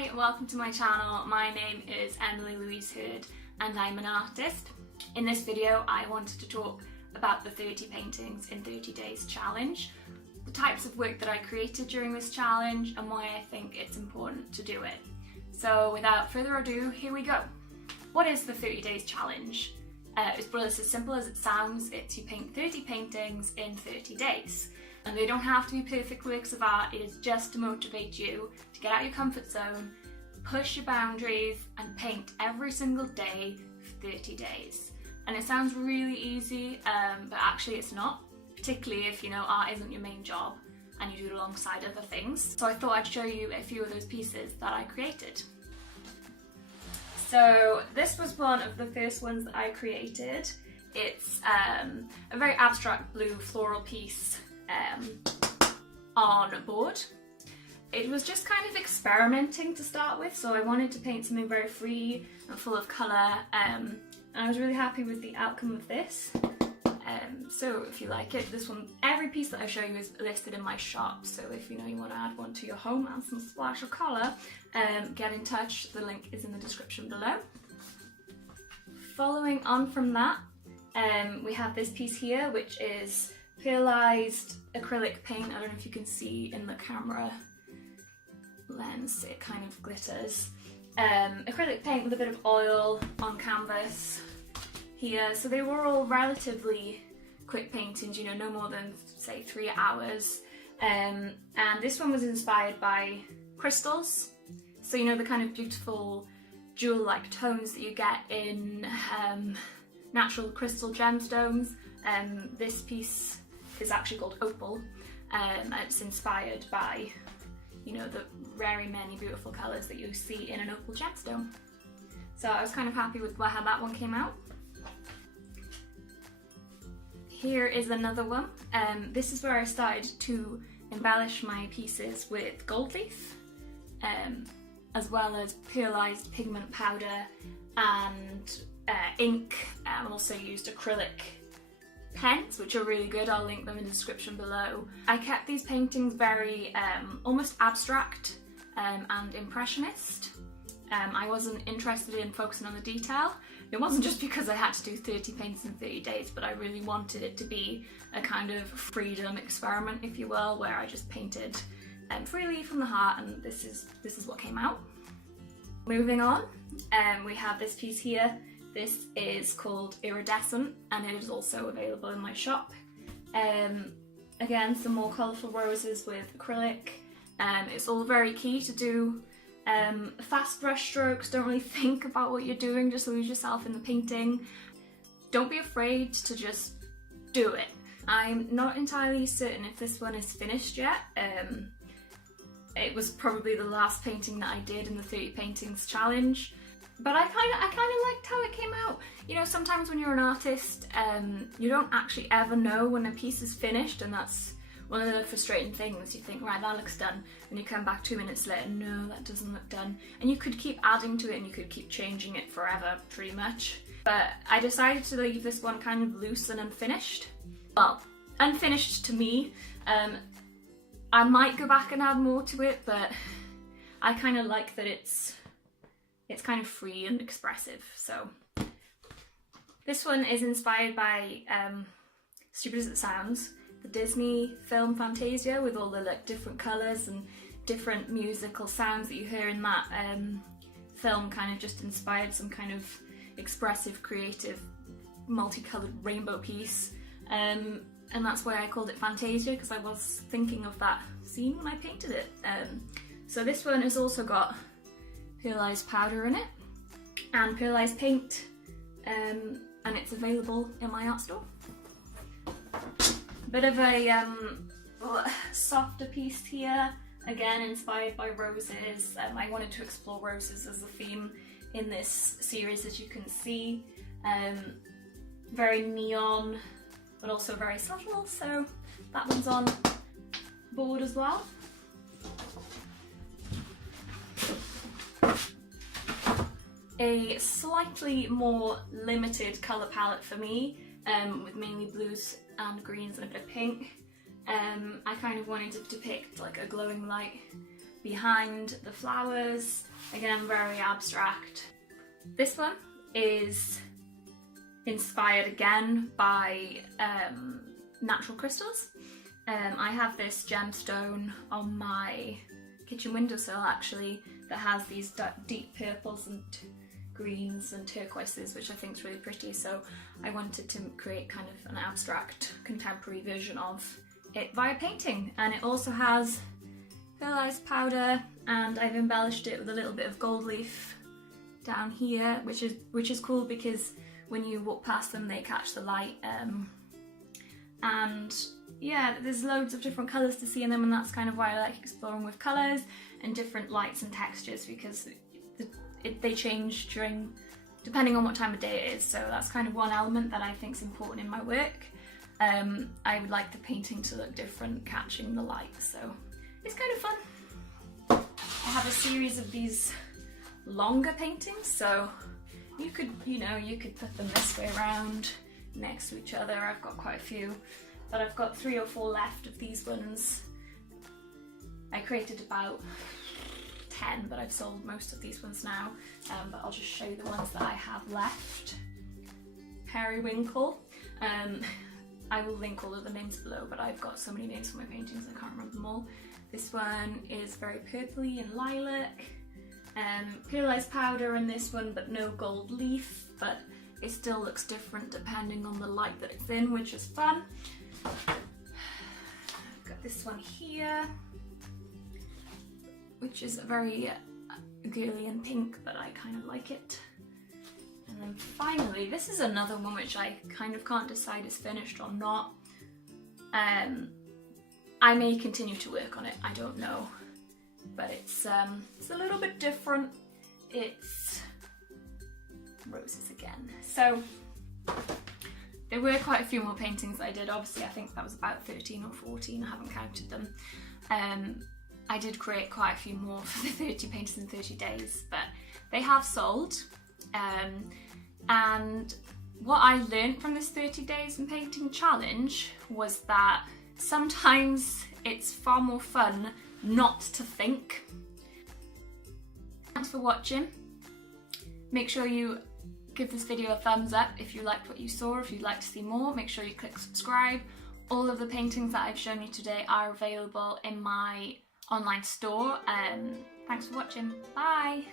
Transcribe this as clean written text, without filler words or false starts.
Hi, welcome to my channel. My name is Emily Louise Hurd and I'm an artist. In this video I wanted to talk about the 30 paintings in 30 days challenge, the types of work that I created during this challenge and why I think it's important to do it. So without further ado, here we go. What is the 30 days challenge? It's as simple as it sounds. It's you paint 30 paintings in 30 days. And they don't have to be perfect works of art, it is just to motivate you to get out of your comfort zone, push your boundaries and paint every single day for 30 days. And it sounds really easy, but actually it's not, particularly if art isn't your main job and you do it alongside other things. So I thought I'd show you a few of those pieces that I created. So this was one of the first ones that I created. It's a very abstract blue floral piece on a board. It was just kind of experimenting to start with, so I wanted to paint something very free and full of colour, and I was really happy with the outcome of this. So if you like it, this one, every piece that I show you is listed in my shop, so if you want to add one to your home and some splash of colour, get in touch, the link is in the description below. Following on from that, we have this piece here which is pearlized acrylic paint. I don't know if you can see in the camera lens, it kind of glitters. Acrylic paint with a bit of oil on canvas here. So they were all relatively quick paintings, no more than say 3 hours. And this one was inspired by crystals. So the kind of beautiful jewel-like tones that you get in natural crystal gemstones. This piece is actually called Opal, and it's inspired by the very many beautiful colours that you see in an opal gemstone. So I was kind of happy with how that one came out. Here is another one. This is where I started to embellish my pieces with gold leaf, as well as pearlized pigment powder and ink. I also used acrylic pens, which are really good. I'll link them in the description below. I kept these paintings very almost abstract and impressionist. I wasn't interested in focusing on the detail. It wasn't just because I had to do 30 paintings in 30 days, but I really wanted it to be a kind of freedom experiment, if you will, where I just painted freely from the heart, and this is what came out. Moving on, we have this piece here. This is called Iridescent and it is also available in my shop. Again, some more colourful roses with acrylic. It's all very key to do fast brush strokes. Don't really think about what you're doing, just lose yourself in the painting. Don't be afraid to just do it. I'm not entirely certain if this one is finished yet. It was probably the last painting that I did in the 30 paintings challenge. But I kind of liked how it came out. Sometimes when you're an artist, you don't actually ever know when a piece is finished, and that's one of the frustrating things. You think, right, that looks done, and you come back 2 minutes later, no, that doesn't look done. And you could keep adding to it and you could keep changing it forever, pretty much. But I decided to leave this one kind of loose and unfinished. Well, unfinished to me. I might go back and add more to it, but I kind of like that it's kind of free and expressive. So this one is inspired by, stupid as it sounds, the Disney film Fantasia, with all the different colours and different musical sounds that you hear in that film. Kind of just inspired some kind of expressive, creative, multicoloured rainbow piece. And that's why I called it Fantasia, because I was thinking of that scene when I painted it. So this one has also got pearlized powder in it and pearlized paint, and it's available in my art store. Bit of a softer piece here, again inspired by roses. I wanted to explore roses as a theme in this series, as you can see. Very neon but also very subtle, so that one's on board as well. A slightly more limited colour palette for me, with mainly blues and greens and a bit of pink. I kind of wanted to depict like a glowing light behind the flowers. Again, very abstract. This one is inspired again by natural crystals. I have this gemstone on my kitchen windowsill actually that has these deep purples and greens and turquoises, which I think is really pretty, so I wanted to create kind of an abstract contemporary version of it via painting. And it also has pearlized powder, and I've embellished it with a little bit of gold leaf down here, which is cool because when you walk past them they catch the light, and yeah, there's loads of different colours to see in them, and that's kind of why I like exploring with colours and different lights and textures, because they change depending on what time of day it is. So that's kind of one element that I think is important in my work. I would like the painting to look different, catching the light, so it's kind of fun. I have a series of these longer paintings, so you could put them this way around next to each other. I've got quite a few, but I've got 3 or 4 left of these ones. I created about 10, but I've sold most of these ones now, but I'll just show you the ones that I have left. Periwinkle. I will link all of the names below, but I've got so many names for my paintings I can't remember them all. This one is very purpley and lilac. Pearlized powder in this one, but no gold leaf, but it still looks different depending on the light that it's in, which is fun. I've got this one here, which is very girly and pink, but I kind of like it. And then finally, this is another one which I kind of can't decide is finished or not. I may continue to work on it, I don't know. But it's a little bit different. It's roses again. So there were quite a few more paintings that I did. Obviously, I think that was about 13 or 14, I haven't counted them. I did create quite a few more for the 30 paintings in 30 days, but they have sold. And what I learned from this 30 days in painting challenge was that sometimes it's far more fun not to think. Thanks for watching. Make sure you give this video a thumbs up if you liked what you saw. If you'd like to see more, make sure you click subscribe. All of the paintings that I've shown you today are available in my online store. Thanks for watching. Bye!